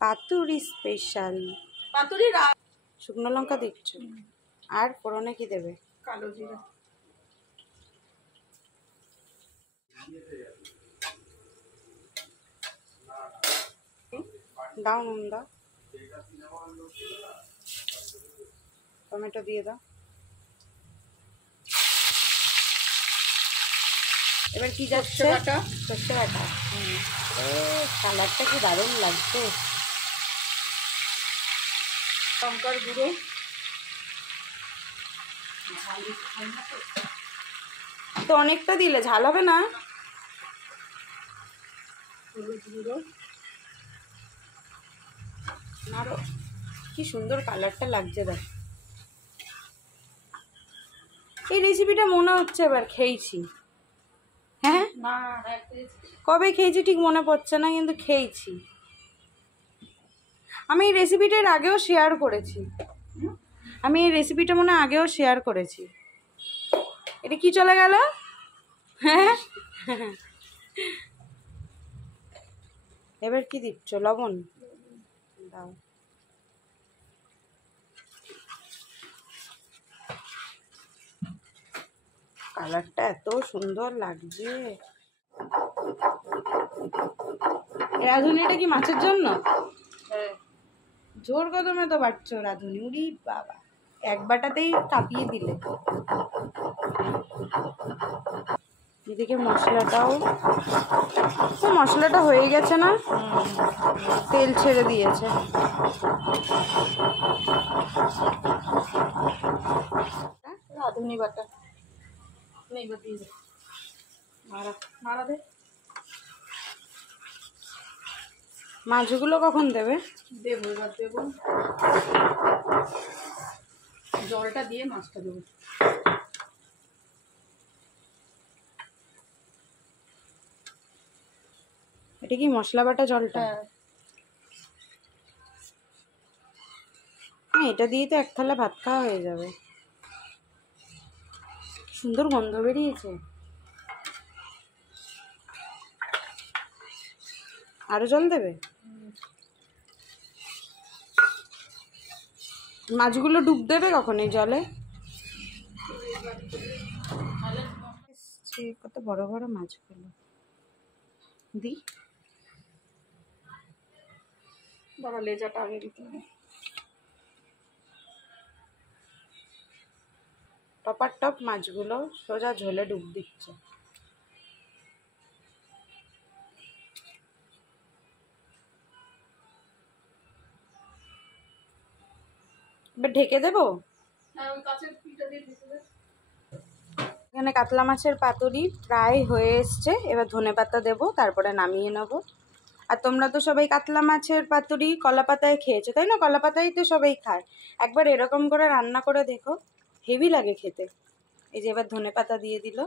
পাতুরি special. পাতুরি শুকনো লঙ্কা দিচ্ছ, আর ফোড়নে কি দেবে? কালো জিরা। দাও নুন দাও, টমেটো দিয়ে দাও। এবার কি যাচ্ছে? সর্ষে বাটা। কালারটা কি দারুণ লাগছে। লঙ্কার গুঁড়ো, তো অনেকটা দিলে ঝাল হবে না। হলুদ গুঁড়ো, আরো কি সুন্দর কালারটা লাগছে দেখ। এই রেসিপিটা মনে হচ্ছে এবার খেয়েছি। হ্যাঁ, কবে খেয়েছি ঠিক মনে পড়ছে না, কিন্তু খেয়েছি। আমি এই রেসিপিটা এর আগেও শেয়ার করেছি। আমি এই রেসিপিটা মনে হয় আগেও শেয়ার করেছি। এটা কি চলে গেল? হ্যাঁ, এবার কি দিচ্ছ? লবণ দাও। কালারটা এত সুন্দর লাগছে। রাঁধুনিটা কি মাছের জন্য? হ্যাঁ। জোর কদমে তো বাড়ছো রাঁধুনি। উড়ি বাবা, এক বাটাতেই কাঁপিয়ে দিলে। এদিকে মশলাটাও, তো মশলাটা হয়ে গেছে না, তেল ছেড়ে দিয়েছে। রাঁধুনি বাটা এবার দিয়ে দে, মারা দে। মাছগুলো কখন দেবে? দেবো, এবার দেবো, জলটা দিয়ে মাছটা দেবো। এটা কি মশলা বাটা জলটা? হ্যাঁ, এটা দিয়ে তো এক থালা ভাত খাওয়া হয়ে যাবে। সুন্দর গন্ধ বেরিয়েছে। আরো জল দেবে? মাছগুলো ডুব দেবে কখন এই জলে? কত বড় বড় মাছগুলো। দি বাবা, লেজাটা আগে দিতে হবে। টপার টপ মাছগুলো সোজা ঝোলে ডুব দিচ্ছে। এবার ঢেকে দেবো। এখানে কাতলা মাছের পাতুরি প্রায় হয়ে এসছে। এবার ধনেপাতা দেবো, তারপরে নামিয়ে নেবো। আর তোমরা তো সবাই কাতলা মাছের পাতুরি কলা পাতায় খেয়েছো, তাই না? কলা পাতায় তো সবাই খায়। একবার এরকম করে রান্না করে দেখো, হেভি লাগে খেতে। এই যে এবার ধনেপাতা দিয়ে দিল,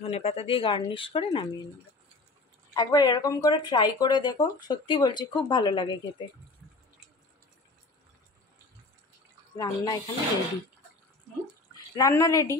ধনেপাতা দিয়ে গার্নিশ করে নামিয়ে নেব। একবার এরকম করে ট্রাই করে দেখো, সত্যি বলছি খুব ভালো লাগে খেতে। রান্না এখানে রেডি, রান্না রেডি।